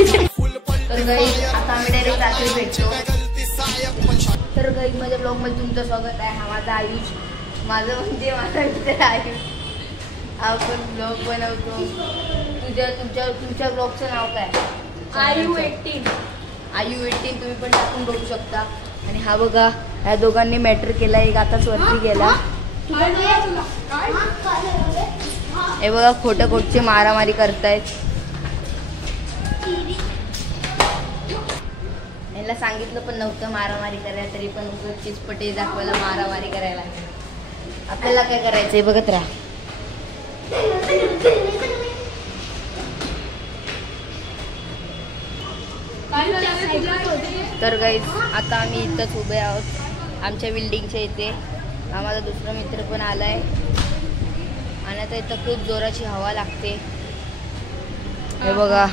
तर गाईज आता आम्ही डायरेक्ट रात्री भेटतो. तर गाईज माझ्या ब्लॉग मध्ये तुमचं स्वागत आहे. हा माझा आयुष, माझं म्हणजे माझा मित्र आयुष. आपण ब्लॉग बनवतो. तुमच्या ब्लॉगचं नाव काय? आयु18. तुम्ही पण टाकून बघू शकता. आणि हा बघा, ह्या दोघांनी मॅटर केला. एक आताच वरती गेला. हे बघा, खोटची मारामारी करतायत. याला सांगितलं पण नव्हतं मारामारी करायला, तरी पण चिचपटे दाखवायला मारामारी करायला. आपल्याला काय करायचंय बघत राहा. तर गाईज आता आम्ही इथंच उभे आहोत आमच्या बिल्डिंगच्या इथे. हा माझा दुसरा मित्र पण आलाय आणि आता इथं खूप जोराची हवा लागते. हे बघा,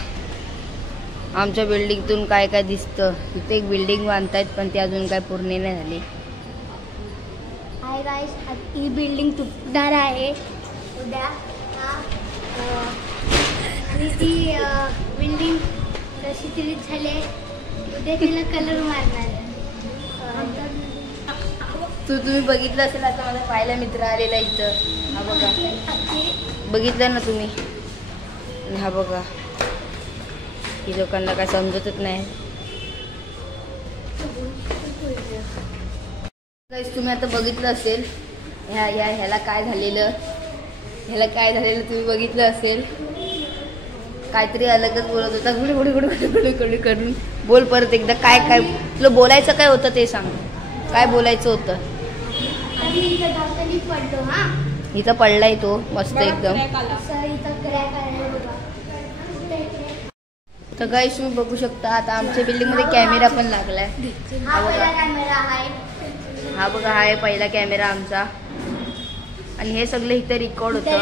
आमच्या बिल्डिंगतून काय काय दिसतं. इथे एक बिल्डिंग बांधतायत पण ती अजून काय पूर्ण नाही झाली. हाय गाईस, ही बिल्डिंग तुटणार आहे उद्या. आणि ती बिल्डिंग तशी तरी झाली, उद्या तिला कलर मारणार. तुम्ही बघितलं असेल, आता माझा पहिला मित्र आलेला इथं. हा बघा, बघितलं ना तुम्ही. आणि हा बघा, ही लोकांना काय समजतच नाही. तुम्ही आता बघितलं असेल ह्याला काय झालेलं तुम्ही बघितलं असेल. काहीतरी अलगच बोलत होता, गुडगुडी करून. बोल परत एकदा, काय काय तुला बोलायचं काय होतं ते सांग. काय बोलायचं होतं? इथं पडलाय तो मस्त एकदम. तर गाईस तुम्ही बघू शकता, आता आमच्या बिल्डिंग मध्ये कॅमेरा पण लागलाय. हा बघा, हा आहे पहिला कॅमेरा आमचा. आणि हे सगळं इथं रेकॉर्ड होतं.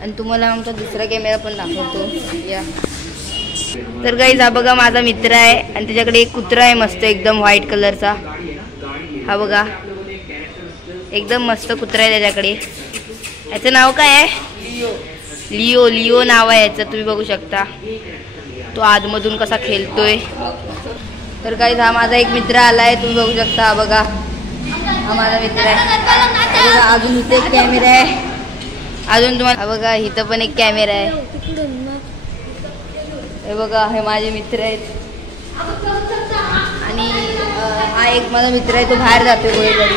आणि तुम्हाला आमचा दुसरा कॅमेरा पण दाखवतो या. तर गाईज हा बघा माझा मित्र आहे आणि त्याच्याकडे एक कुत्रा आहे मस्त एकदम व्हाईट कलरचा. हा बघा, एकदम मस्त कुत्रा आहे त्याच्याकडे. याचं नाव काय आहे? लिओ नाव आहे याचं. तुम्ही बघू शकता तो आतमधून कसा खेळतोय. तर गाईज हा माझा एक मित्र आलाय, तुम्ही बघू शकता. हा बघा, हा माझा मित्र आहे. अजून इथे एक कॅमेरा आहे. अजून तुम्हाला बघा, इथं पण एक कॅमेरा आहे. हे बघा, हे माझे मित्र आहेत. आणि हा एक माझा मित्र आहे, तो बाहेर जातोय कुठेतरी.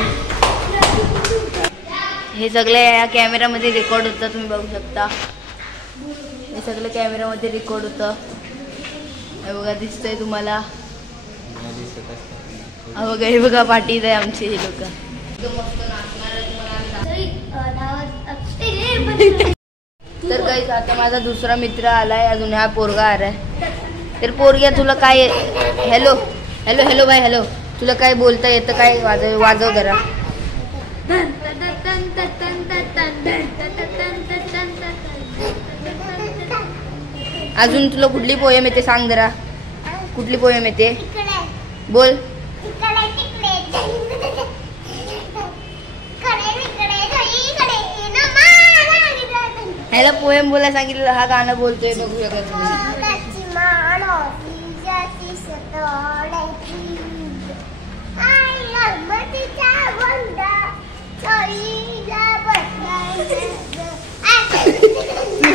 हे सगळं या कॅमेरामध्ये रेकॉर्ड होतं. तुम्ही बघू शकता, हे सगळं कॅमेरामध्ये रेकॉर्ड होतं. हे बघा, दिसतंय तुम्हाला. हा बघा, हे बघा पाठीत आहे आमचे हे लोक. तर गाईस आता माझा दुसरा मित्र आलाय, अजून हा पोरगा आलाय. तर पोरग्या, तुला काय हॅलो बाय हॅलो, तुला काय बोलता येतं? काय वाजव जरा. अजून तुला कुठली पोयम येते सांग जरा. कुठली पोयम येते बोल. ह्याला पोएम बोलायला सांगितलं, हा गाणं बोलतोय. बघू शकत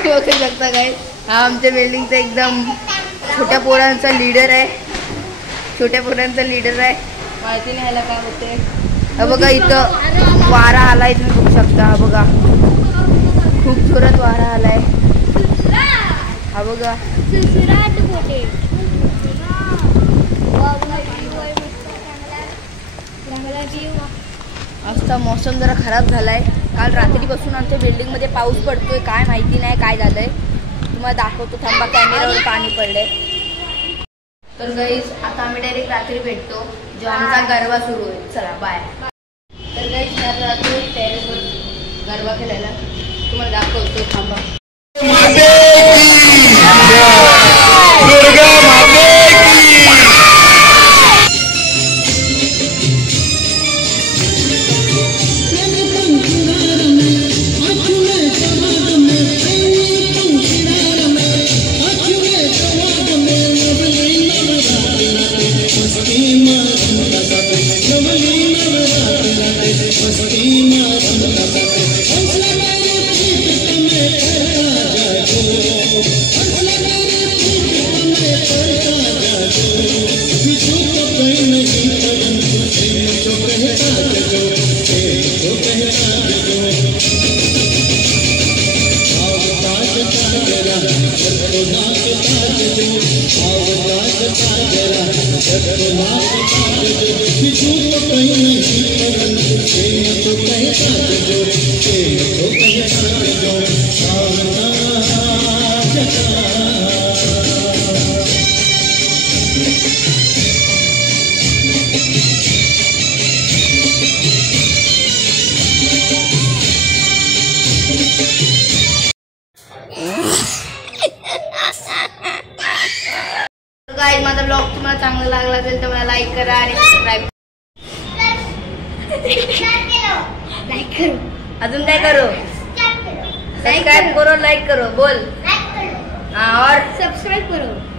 बघू शकता काय. हा आमच्या बिल्डिंगचा एकदम छोट्या पोरांचा लीडर आहे. माहिती नाही ह्याला काय होते. हा बघा, इथं वारा आलाय, तुम्ही बघू शकता. हा बघा, खूप जोरात वारा आलाय. हा बघा, आजचा मौसम जरा खराब झालाय. काल रात्रीपासून आमच्या बिल्डिंग मध्ये पाऊस पडतोय, काय माहिती नाही काय झालंय. तुम्हाला दाखवतो, थांबा. कॅमेरावर पाणी पडलंय. तर गाईस आता आम्ही डायरेक्ट रात्री भेटतो, जो आमचा गरबा सुरू होईल. चला बाय. तर गाईस रात्री टेरेसवर गरबा खेळायला तुम्हाला दाखवतो, थांबा. गाइस माझा ब्लॉग तुम्हाला चांगला लागला असेल तर मला लाईक करा आणि सबस्क्राईब करो. अजून काय करू सबस्क्राईब करो लाईक करो बोल और सब्सक्राइब करो.